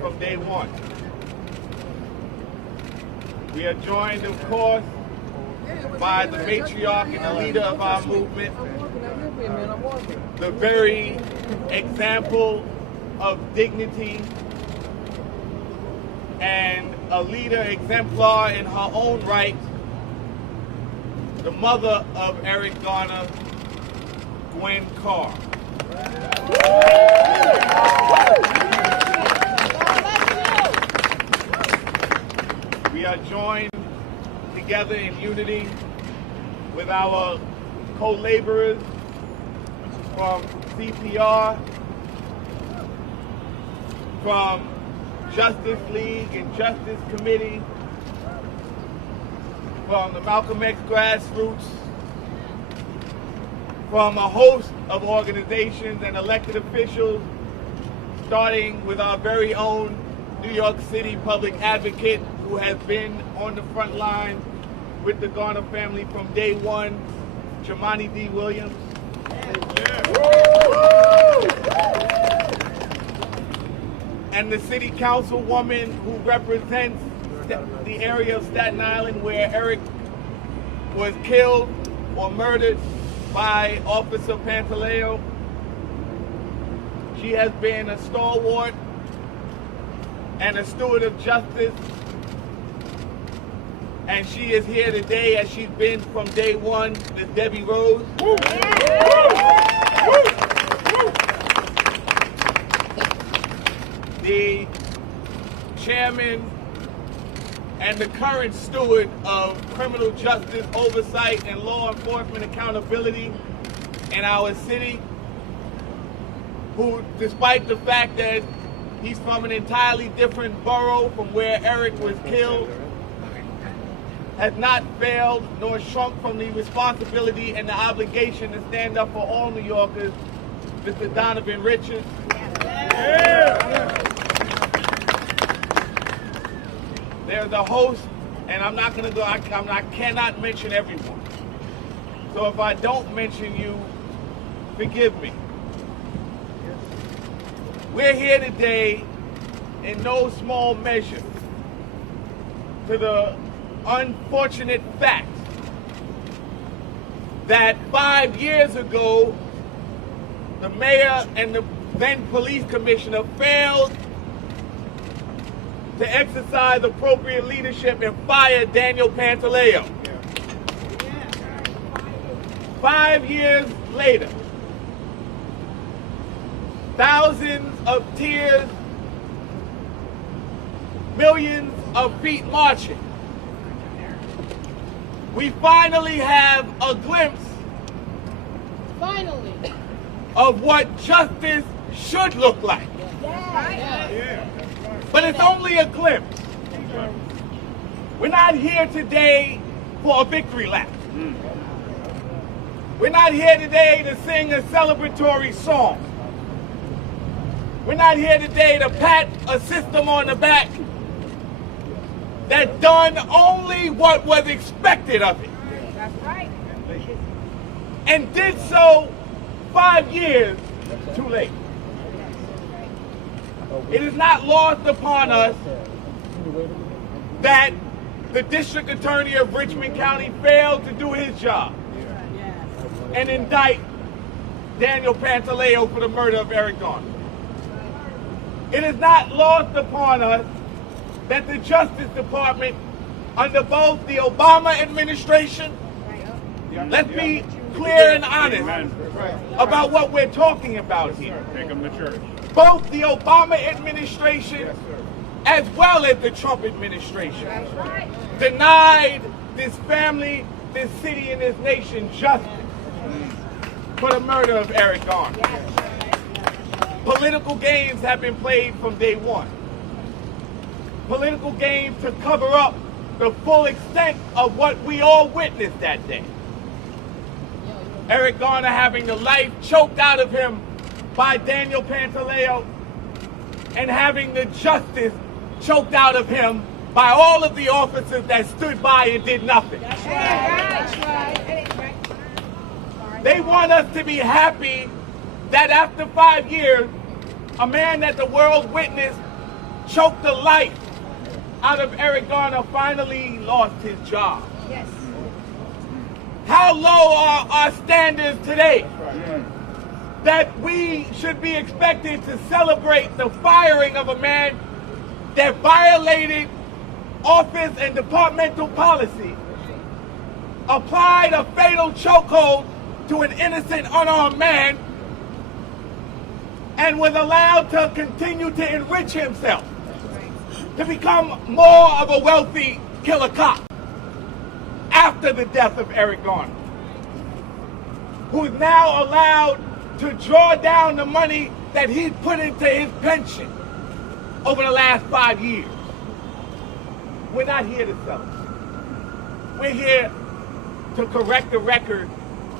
from day one. We are joined, of course, by the matriarch and the leader of our movement, the very example of dignity and a leader exemplar in her own right, the mother of Eric Garner, Gwen Carr. We are joined together in unity with our co-laborers from CPR, from Justice League and Justice Committee, from the Malcolm X grassroots, from a host of organizations and elected officials, starting with our very own New York City public advocate who has been on the front line with the Garner family from day one, Chamani D. Williams. And the city councilwoman who represents the area of Staten Island where Eric was killed or murdered by Officer Pantaleo. She has been a stalwart and a steward of justice, and she is here today as she's been from day one, Ms. Debbie Rose. The chairman and the current steward of criminal justice oversight and law enforcement accountability in our city, who, despite the fact that he's from an entirely different borough from where Eric was killed, has not failed nor shrunk from the responsibility and the obligation to stand up for all New Yorkers, Mr. Donovan Richards. There's a host, and I'm not going to go, I cannot mention everyone. So if I don't mention you, forgive me. We're here today in no small measure to the unfortunate fact that 5 years ago, the mayor and the then police commissioner failed to exercise appropriate leadership and fire Daniel Pantaleo. 5 years later, thousands of tears, millions of feet marching, we finally have a glimpse of what justice should look like. But it's only a glimpse. We're not here today for a victory lap. We're not here today to sing a celebratory song. We're not here today to pat a system on the back that done only what was expected of it. That's right. And did so 5 years too late. It is not lost upon us that the district attorney of Richmond County failed to do his job and indict Daniel Pantaleo for the murder of Eric Garner. It is not lost upon us that the Justice Department, under both the Obama administration, let's be clear and honest about what we're talking about here. Take them to church. Both the Obama administration as well as the Trump administration denied this family, this city, and this nation justice for the murder of Eric Garner. Political games have been played from day one. Political games to cover up the full extent of what we all witnessed that day. Eric Garner having the life choked out of him by Daniel Pantaleo and having the justice choked out of him by all of the officers that stood by and did nothing. That's right. They want us to be happy that after 5 years, a man that the world witnessed choked the life out of Eric Garner finally lost his job. Yes. How low are our standards today that we should be expected to celebrate the firing of a man that violated office and departmental policy, applied a fatal chokehold to an innocent, unarmed man, and was allowed to continue to enrich himself, to become more of a wealthy killer cop after the death of Eric Garner, who is now allowed to draw down the money that he's put into his pension over the last 5 years. We're not here to celebrate. We're here to correct the record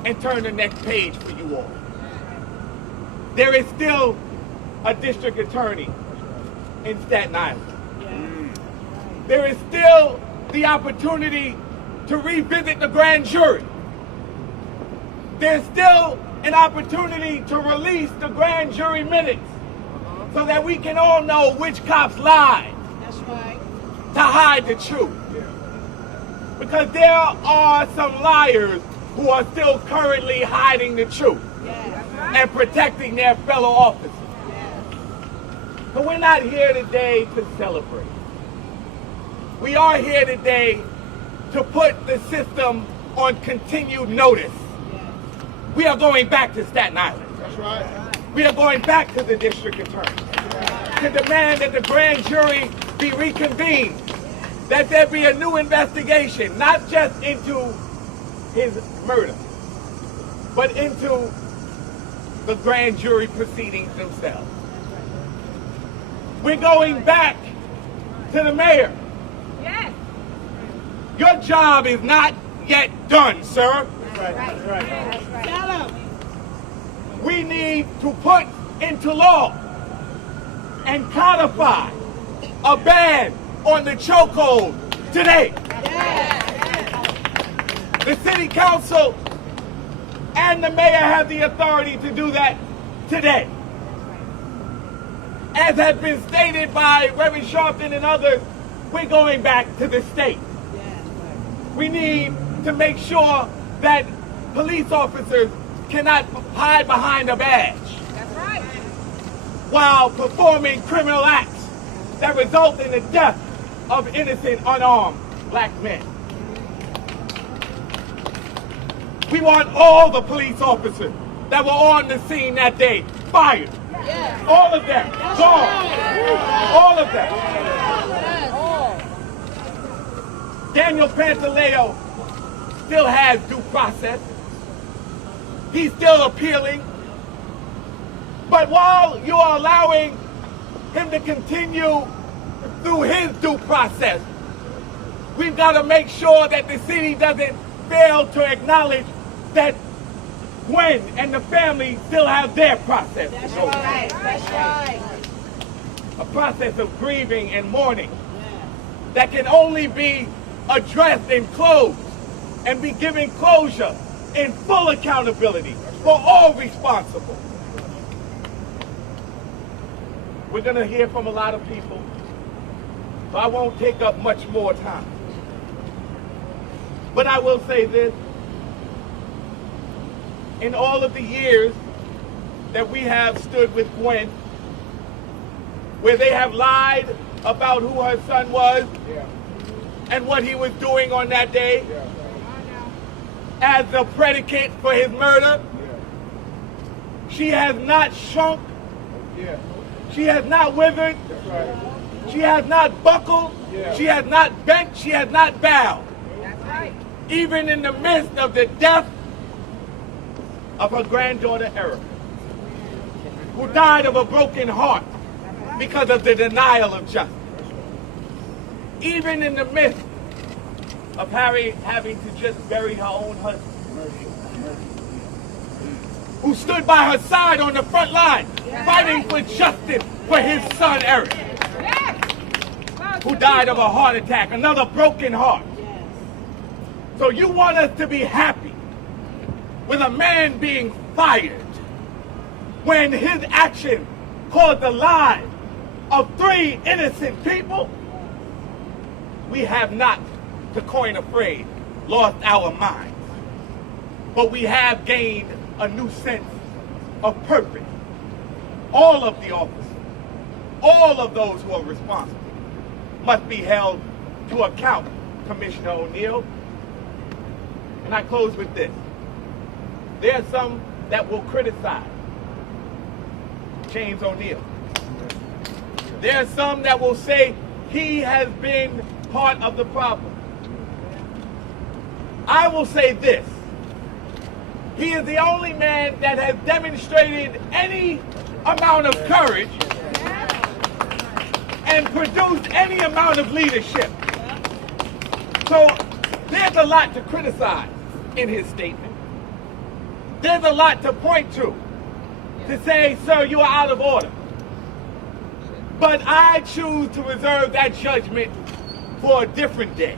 and turn the next page for you all. There is still a district attorney in Staten Island. There is still the opportunity to revisit the grand jury. There's still an opportunity to release the grand jury minutes so that we can all know which cops lied. That's right. To hide the truth. Because there are some liars who are still currently hiding the truth and protecting their fellow officers. But we're not here today to celebrate. We are here today to put the system on continued notice. We are going back to Staten Island. That's right. We are going back to the district attorney to demand that the grand jury be reconvened, that there be a new investigation, not just into his murder, but into the grand jury proceedings themselves. We're going back to the mayor. Yes. Your job is not yet done, sir. That's right. Tell him. We need to put into law and codify a ban on the chokehold today. The city council and the mayor have the authority to do that today. As has been stated by Reverend Sharpton and others, we're going back to the state. We need to make sure that police officers cannot hide behind a badge That's right. while performing criminal acts that result in the death of innocent, unarmed black men. We want all the police officers that were on the scene that day fired. Yes. All of them. Gone. All of them. Daniel Pantaleo still has due process. He's still appealing. But while you are allowing him to continue through his due process, we've got to make sure that the city doesn't fail to acknowledge that Gwen and the family still have their process. That's right. That's right. A process of grieving and mourning that can only be addressed and closed and be given closure in full accountability for all responsible. We're going to hear from a lot of people, so I won't take up much more time. But I will say this. In all of the years that we have stood with Gwen, where they have lied about who her son was and what he was doing on that day as the predicate for his murder, she has not shrunk, she has not withered, she has not buckled, she has not bent, she has not bowed. That's right. Even in the midst of the death of her granddaughter Erica, who died of a broken heart because of the denial of justice. Even in the midst of Harry having to just bury her own husband, who stood by her side on the front line, fighting for justice for his son Eric, who died of a heart attack, another broken heart. So you want us to be happy with a man being fired when his action caused the lives of 3 innocent people, we have not, to coin a phrase, lost our minds. But we have gained a new sense of purpose. All of the officers, all of those who are responsible, must be held to account, Commissioner O'Neill. And I close with this. There are some that will criticize James O'Neill. There are some that will say he has been part of the problem. I will say this. He is the only man that has demonstrated any amount of courage and produced any amount of leadership. So there's a lot to criticize in his statement. There's a lot to point to say, sir, you are out of order. But I choose to reserve that judgment for a different day.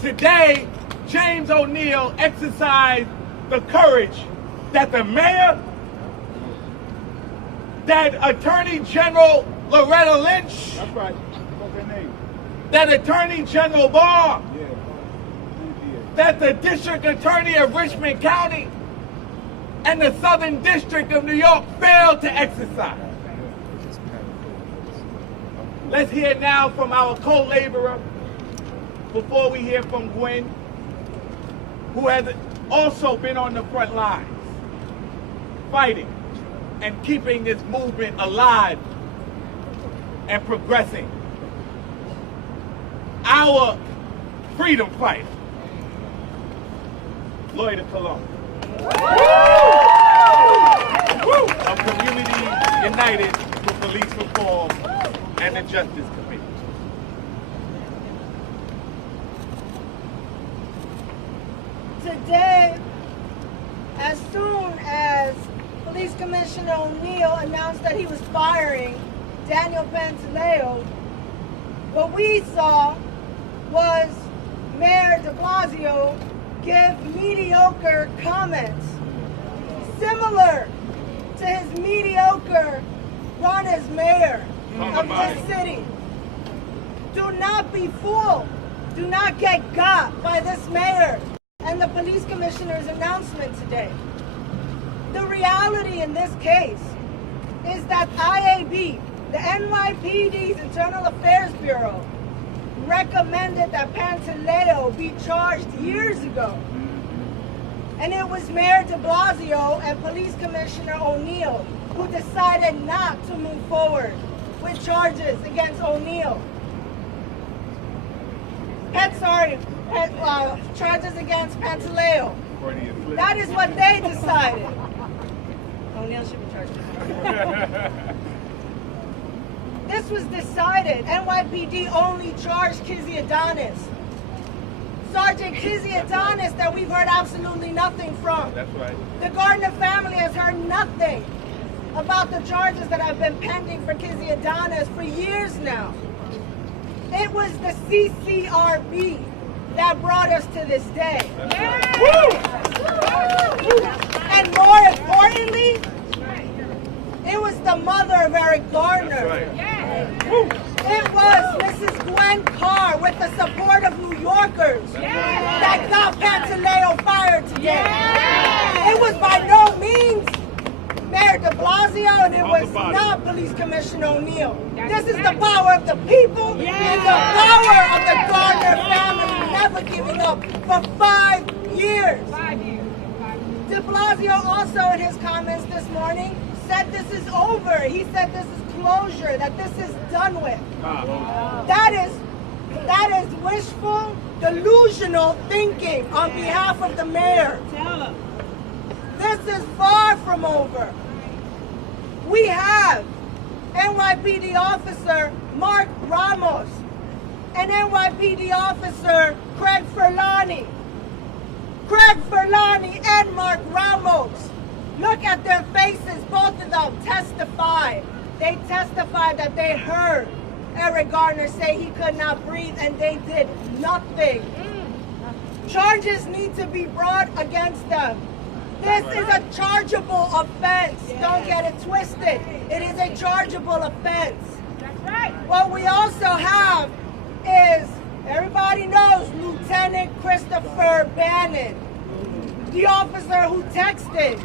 Today, James O'Neill exercised the courage that the mayor, that Attorney General Loretta Lynch, That's right. What's her name? that Attorney General Barr, Yeah. that the District Attorney of Richmond County and the Southern District of New York failed to exercise. Let's hear now from our co-laborer before we hear from Gwen, who has also been on the front lines, fighting and keeping this movement alive and progressing. Our freedom fighter, Lloyd Cologne, of Community United for Police Reform and the Justice Committee. Today, as soon as Police Commissioner O'Neill announced that he was firing Daniel Pantaleo, what we saw was Mayor de Blasio give mediocre comments, similar to his mediocre run as mayor of this city. Do not be fooled. Do not get got by this mayor and the police commissioner's announcement today. The reality in this case is that IAB, the NYPD's Internal Affairs Bureau, recommended that Pantaleo be charged years ago. And it was Mayor de Blasio and Police Commissioner O'Neill who decided not to move forward with charges against O'Neill. Charges against Pantaleo. That is what they decided. O'Neill should be charged. This was decided. NYPD only charged Kizzy Adonis. Sergeant Kizzy Adonis that we've heard absolutely nothing from. That's right. The Garner family has heard nothing about the charges that have been pending for Kizzy Adonis for years now. It was the CCRB that brought us to this day. And more importantly, it was the mother of Eric Garner. It was Mrs. Gwen Carr with the support of New Yorkers that got Pantaleo fired today. It was by no means Mayor de Blasio, and it was not Police Commissioner O'Neill. This is the power of the people and the power of the Garner family never giving up for 5 years. De Blasio also in his comments this morning said this is over. He said this is closure, that this is done with. That is wishful, delusional thinking on behalf of the mayor. This is far from over. We have NYPD officer Mark Ramos and NYPD officer Craig Furlani. Craig Furlani and Mark Ramos. Look at their faces, both of them testify. They testified that they heard Eric Garner say he could not breathe and they did nothing. Charges need to be brought against them. This is a chargeable offense. Don't get it twisted. It is a chargeable offense. What we also have is, everybody knows Lieutenant Christopher Bannon, the officer who texted.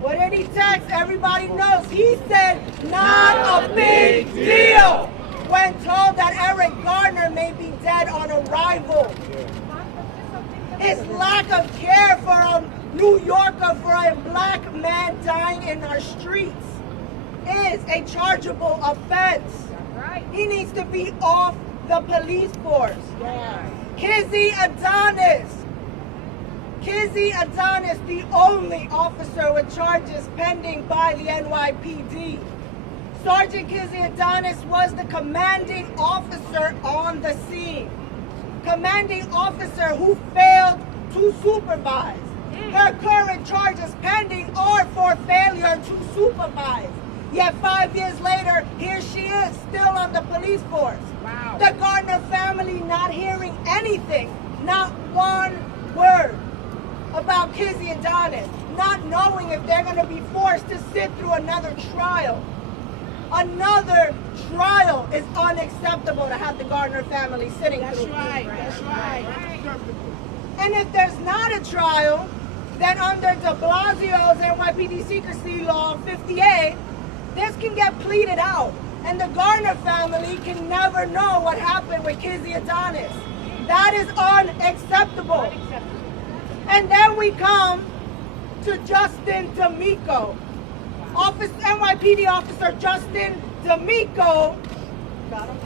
What did he text? Everybody knows. He said, not a big deal, when told that Eric Garner may be dead on arrival. His lack of care for a New Yorker, for a black man dying in our streets, is a chargeable offense. He needs to be off the police force. Kizzy Adonis, the only officer with charges pending by the NYPD. Sergeant Kizzy Adonis was the commanding officer on the scene. Commanding officer who failed to supervise. Her current charges pending are for failure to supervise. Yet 5 years later, here she is, still on the police force. Wow. The Garner family not hearing anything, not one word about Kizzy Adonis, not knowing if they're going to be forced to sit through another trial. Another trial is unacceptable to have the Garner family sitting through. That's right. And if there's not a trial, then under de Blasio's NYPD secrecy law 58, this can get pleaded out. And the Garner family can never know what happened with Kizzy Adonis. That is unacceptable. And then we come to Justin D'Amico. NYPD officer Justin D'Amico. Got him.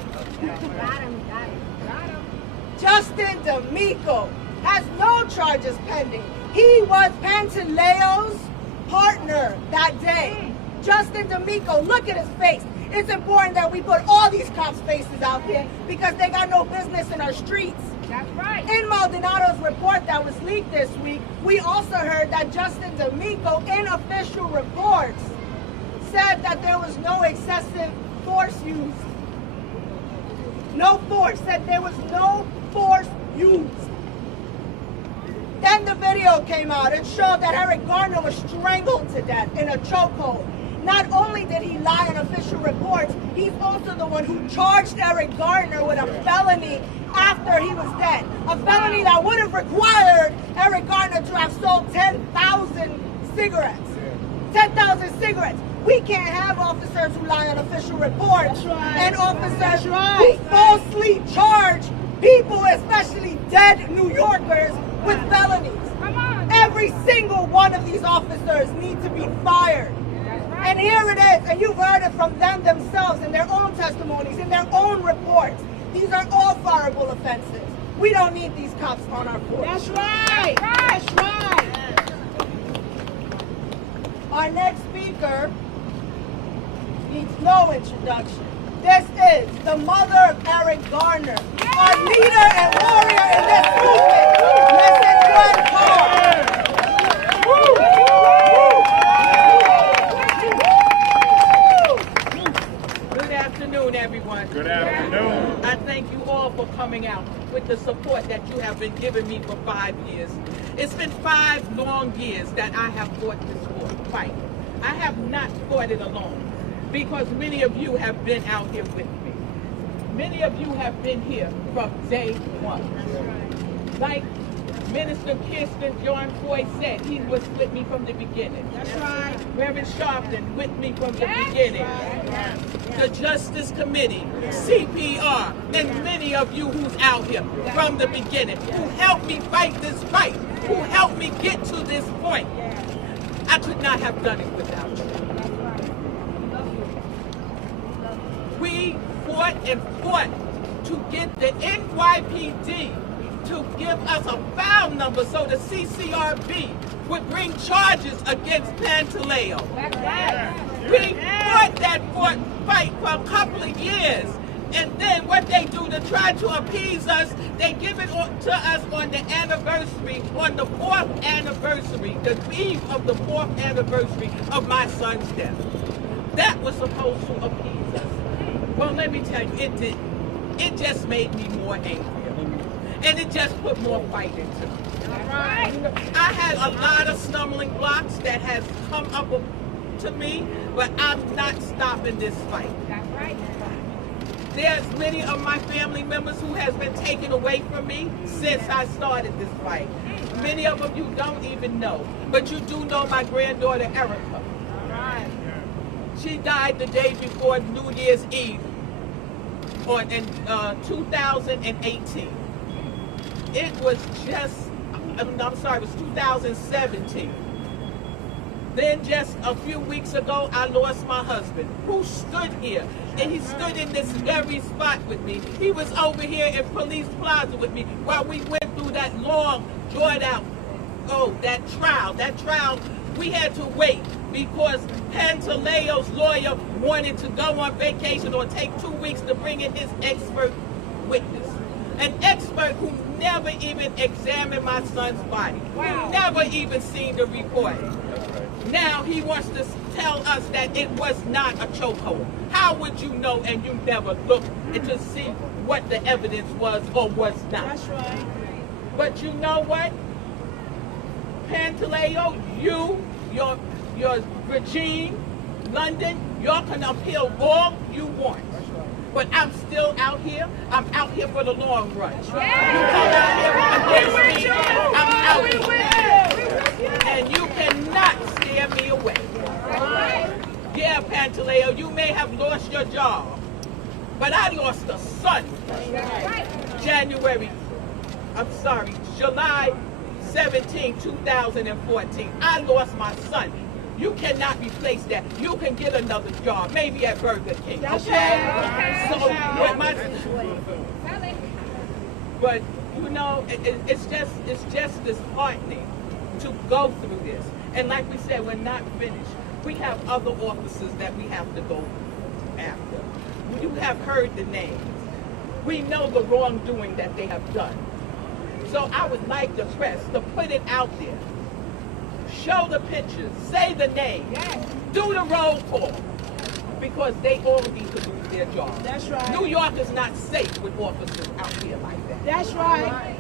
Justin D'Amico has no charges pending. He was Pantaleo's partner that day. Justin D'Amico, look at his face. It's important that we put all these cops' faces out there because they got no business in our streets. That's right. In Maldonado's report that was leaked this week, we also heard that Justin D'Amico, in official reports, said that there was no excessive force used. No force, said there was no force used. Then the video came out and showed that Eric Garner was strangled to death in a chokehold. Not only did he lie in official reports, he's also the one who charged Eric Garner with a felony after he was dead. A felony that would have required Eric Garner to have sold 10,000 cigarettes. 10,000 cigarettes. We can't have officers who lie on official reports and officers who falsely charge people, especially dead New Yorkers, with felonies. Every single one of these officers need to be fired. And here it is, and you've heard it from them themselves in their own testimonies, in their own reports. These are all fireable offenses. We don't need these cops on our force. That's right. That's right. Our next speaker needs no introduction. This is the mother of Eric Garner, our leader and warrior in this movement, Mrs. Gwen Carr. Good afternoon, everyone. Good afternoon. I thank you all for coming out with the support that you have been giving me for 5 years. It's been 5 long years that I have fought this fight. I have not fought it alone because many of you have been out here with me. Many of you have been here from day one. Like Minister Kirsten John Floyd said, he was with me from the beginning. That's right. Reverend Sharpton with me from the beginning. The Justice Committee, CPR, and many of you who's out here from the beginning, who helped me fight this fight, who helped me get to this point. I could not have done it without you. We fought and fought to get the NYPD to give us a file number so the CCRB would bring charges against Pantaleo. That's right. We fought that fight for a couple of years. And then what they do to try to appease us, they give it to us on the anniversary, on the 4th anniversary, the eve of the 4th anniversary of my son's death. That was supposed to appease us. Well, let me tell you, it didn't. It just made me more angry. And it just put more fight into me. I had a lot of stumbling blocks that has come up to me, but I'm not stopping this fight. That's right. There's many of my family members who has been taken away from me since I started this fight. Many of them you don't even know, but you do know my granddaughter Erica. She died the day before New Year's Eve in 2018. It was just, I'm sorry, it was 2017. Then just a few weeks ago, I lost my husband, who stood here, and he stood in this very spot with me. He was over here in Police Plaza with me while we went through that long, drawn out, that trial. We had to wait because Pantaleo's lawyer wanted to go on vacation or take 2 weeks to bring in his expert witness. An expert who never even examined my son's body, who never even seen the report. Now he wants to tell us that it was not a chokehold. How would you know and you never looked to see what the evidence was or was not? That's right. But you know what? Pantaleo, your regime, London, y'all can appeal all you want. But I'm still out here. I'm out here for the long run. You come out here against me, I'm out here. And you cannot scare me away. Yeah, Pantaleo, you may have lost your job, but I lost a son. July 17, 2014. I lost my son. You cannot replace that. You can get another job, maybe at Burger King. Okay? So, but you know, it's just disheartening to go through this. And like we said, we're not finished. We have other officers that we have to go after. You have heard the names. We know the wrongdoing that they have done. So I would like the press to put it out there. Show the pictures, say the name, do the roll call, because they all need to lose their jobs. That's right. New York is not safe with officers out here like that. That's right.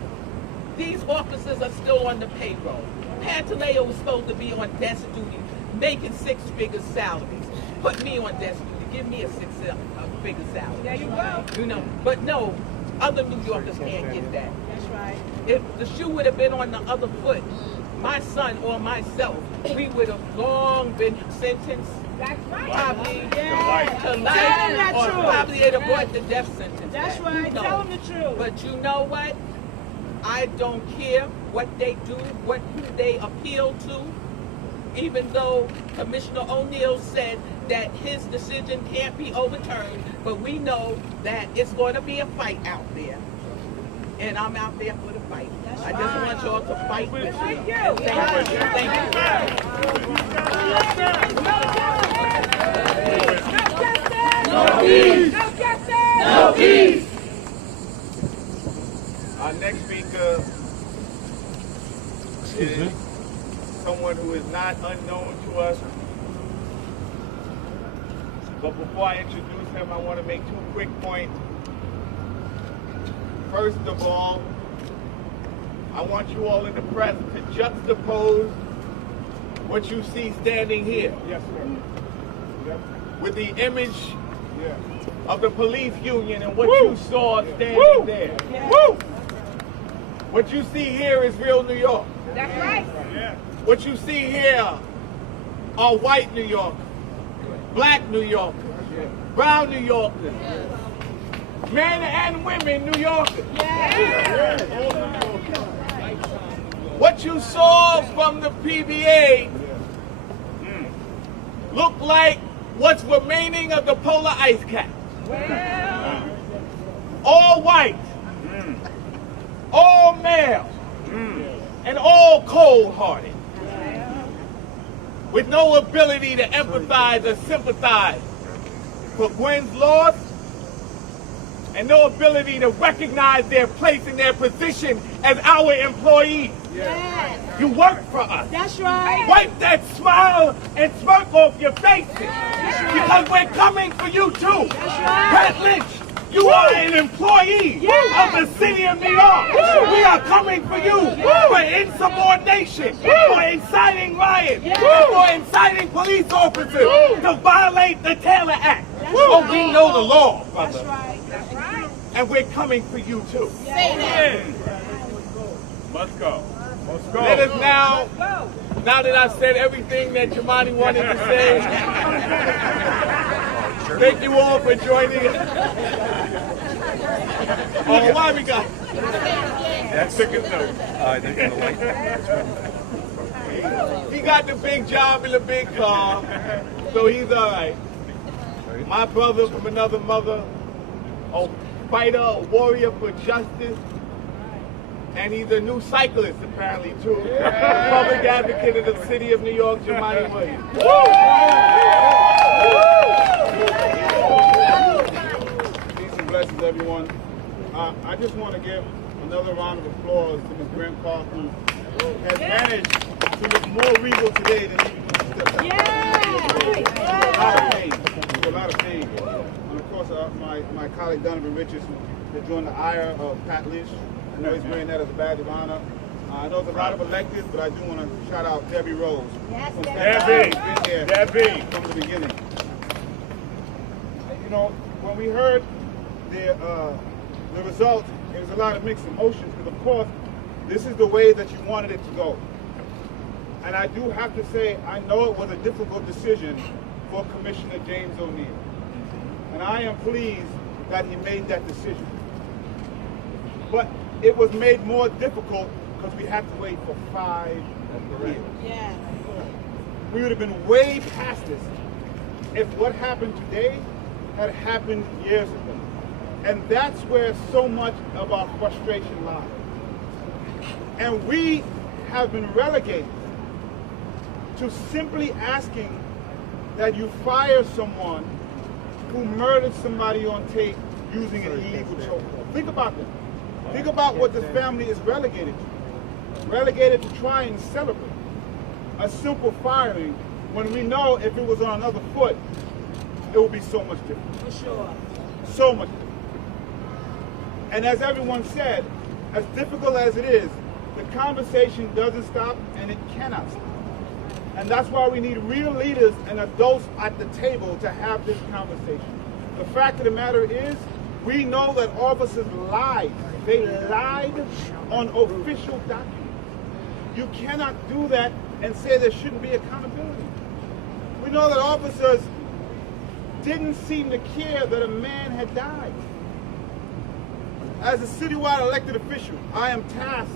These officers are still on the payroll. Pantaleo was supposed to be on desk duty, making six-figure salaries. Put me on desk duty, give me a six-figure salary. There you go. You know, but no, other New Yorkers can't get that. That's right. If the shoe would have been on the other foot, my son or myself, we would have long been sentenced. That's right. Probably Yeah. to life, or probably they'd have brought the death sentence. That's back. right. Who knows? Tell them the truth. But you know what? I don't care what they do, who they appeal to. Even though Commissioner O'Neill said that his decision can't be overturned, but we know that it's going to be a fight out there. And I'm out there for the fight. I just want y'all to fight with me. Thank you. Thank you. Thank you. No peace. No justice. No peace. Our next speaker is someone who is not unknown to us. But before I introduce him, I want to make 2 quick points. First of all, I want you all in the press to juxtapose what you see standing here. Yes, sir. Yep. With the image Yeah. of the police union and what you saw standing there. Woo. What you see here is real New York. That's right. Yeah. What you see here are white New Yorkers, black New Yorkers, brown New Yorkers, men and women New Yorkers. What you saw from the PBA looked like what's remaining of the polar ice cap. All white, all male, and all cold-hearted, with no ability to empathize or sympathize for Gwen's loss, and no ability to recognize their place and their position as our employees. Yes. You work for us. That's right. Wipe that smile and smirk off your faces, because we're coming for you too. Pat Lynch, you are an employee of the city of New York. We are coming for you for insubordination, for inciting riots, for inciting police officers to violate the Taylor Act. Oh, we know the law, brother. That's right. and we're coming for you too. Say that. Must go. Must go. Let us now that I've said everything that Jemani wanted to say, thank you all for joining us. Oh, why we got? That's took it though. He got the big job in the big car, so he's all right. My brother from another mother, a fighter, a warrior for justice, and he's a new cyclist apparently too. Public advocate of the city of New York, Jemani Williams. Peace and blessings, everyone. I just want to give another round of applause to Ms. Grant Carr, who has managed to look more regal today than even when she stepped out. A lot of pain. And of course, my colleague Donovan Richards, who has joined the ire of Pat Lynch. I know he's wearing that as a badge of honor. I know there's a lot of electeds, but I do want to shout out Debbie Rose. Yes, Who's Debbie. been here Debbie. from the beginning. You know, when we heard the result, there was a lot of mixed emotions because, of course, this is the way that you wanted it to go. And I do have to say, I know it was a difficult decision for Commissioner James O'Neill. And I am pleased that he made that decision. But it was made more difficult because we had to wait for 5 years. Yes. We would have been way past this if what happened today had happened years ago. And that's where so much of our frustration lies. And we have been relegated to simply asking that you fire someone who murdered somebody on tape using an illegal chokehold. Think about that. Think about what this family is relegated to. Relegated to try and celebrate a simple firing when we know if it was on another foot, it would be so much different. For sure. So much different. And as everyone said, as difficult as it is, the conversation doesn't stop and it cannot stop. And that's why we need real leaders and adults at the table to have this conversation. The fact of the matter is, we know that officers lied. They lied on official documents. You cannot do that and say there shouldn't be accountability. We know that officers didn't seem to care that a man had died. As a citywide elected official, I am tasked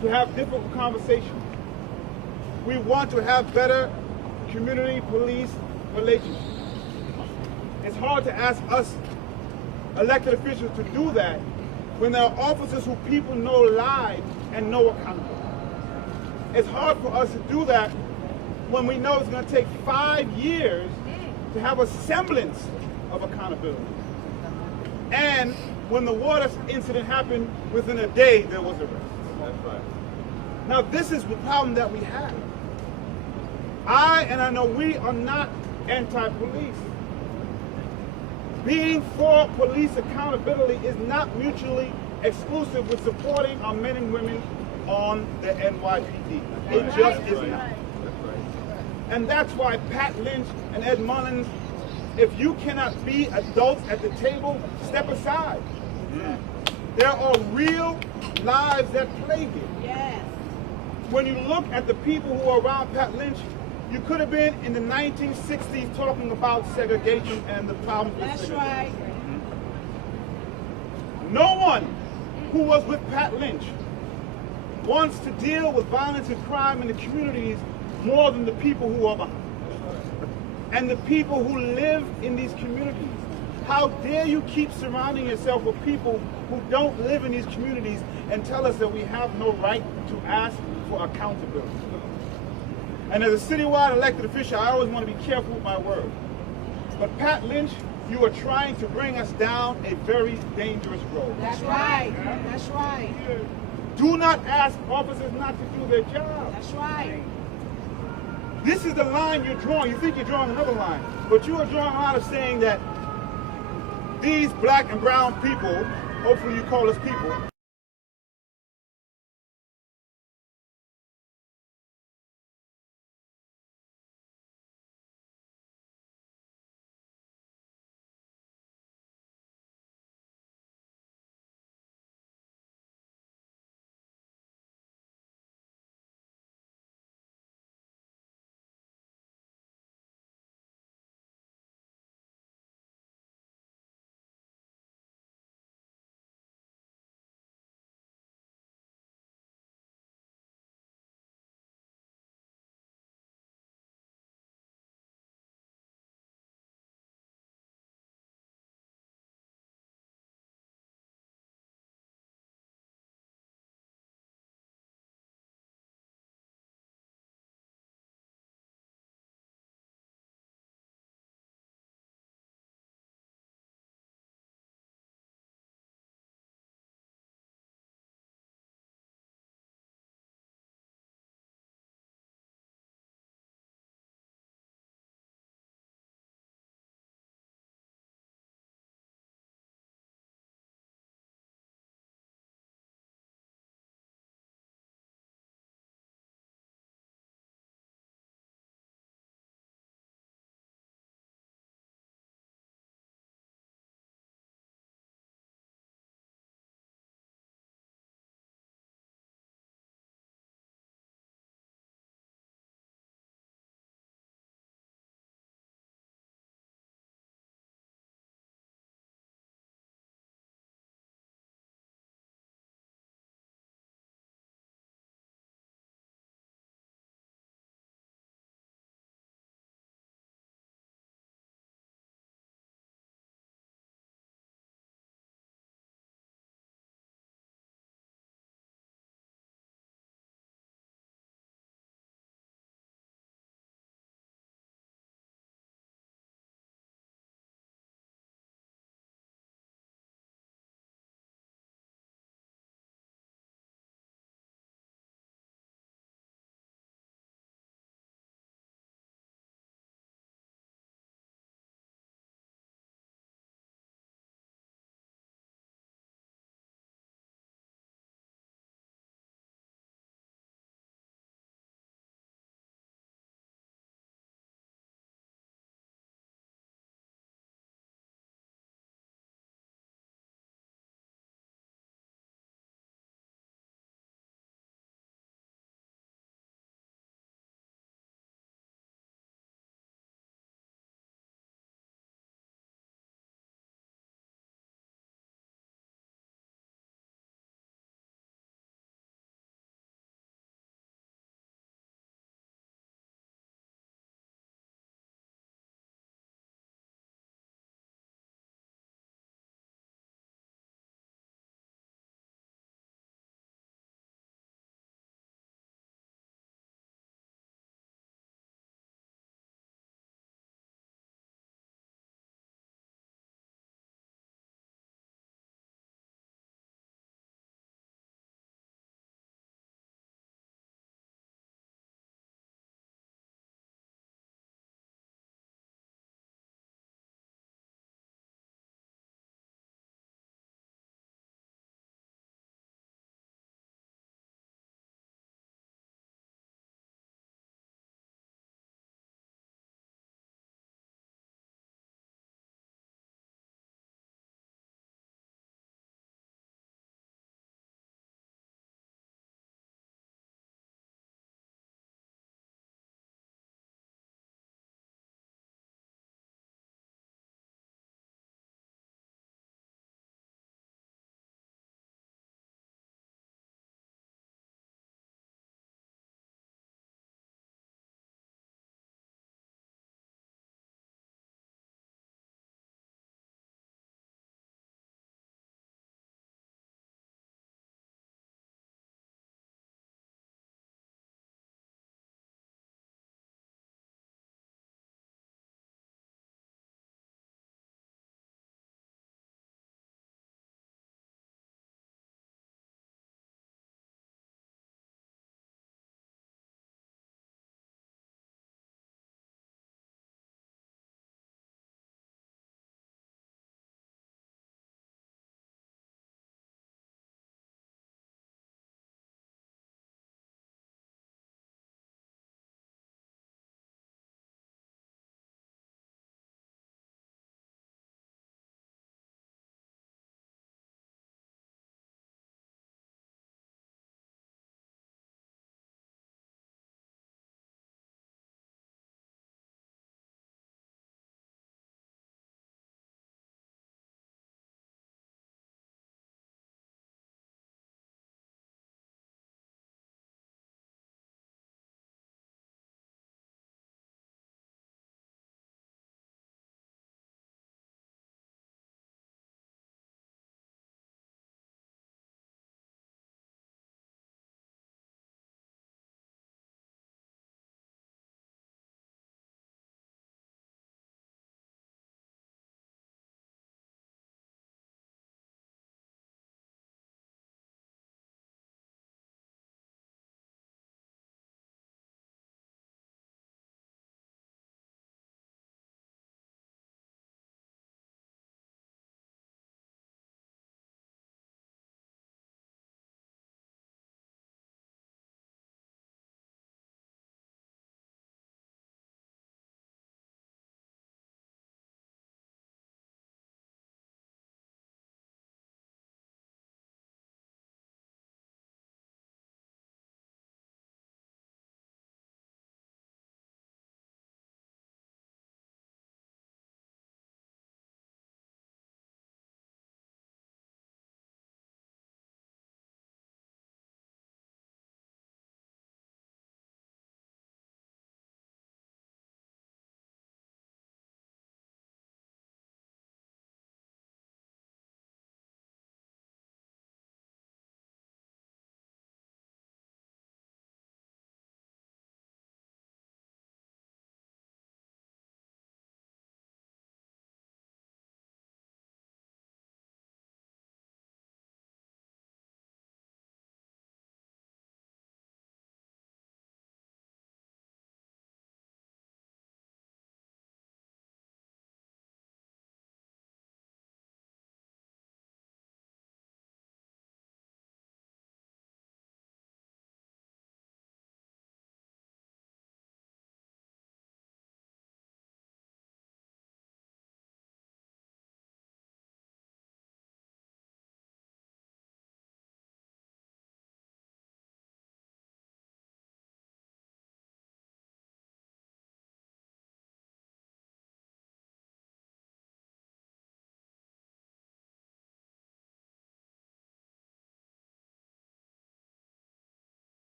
to have difficult conversations. We want to have better community-police relationships. It's hard to ask us elected officials to do that when there are officers who people know lied and no accountability. It's hard for us to do that when we know it's going to take 5 years to have a semblance of accountability. And when the water incident happened, within a day there was arrest. That's right. Now this is the problem that we have. I know we are not anti-police. Being for police accountability is not mutually exclusive with supporting our men and women on the NYPD. It just is not. And that's why Pat Lynch and Ed Mullins, if you cannot be adults at the table, step aside. There are real lives at play here. Yes. When you look at the people who are around Pat Lynch, you could have been in the 1960s talking about segregation and the problems with That's segregation. right. No one who was with Pat Lynch wants to deal with violence and crime in the communities more than the people who are behind. And the people who live in these communities. How dare you keep surrounding yourself with people who don't live in these communities and tell us that we have no right to ask for accountability. And as a citywide elected official, I always want to be careful with my words. But Pat Lynch, you are trying to bring us down a very dangerous road. That's right. That's right. Do not ask officers not to do their job. That's right. This is the line you're drawing. You think you're drawing another line, but you are drawing a line of saying that these black and brown people, hopefully you call us people,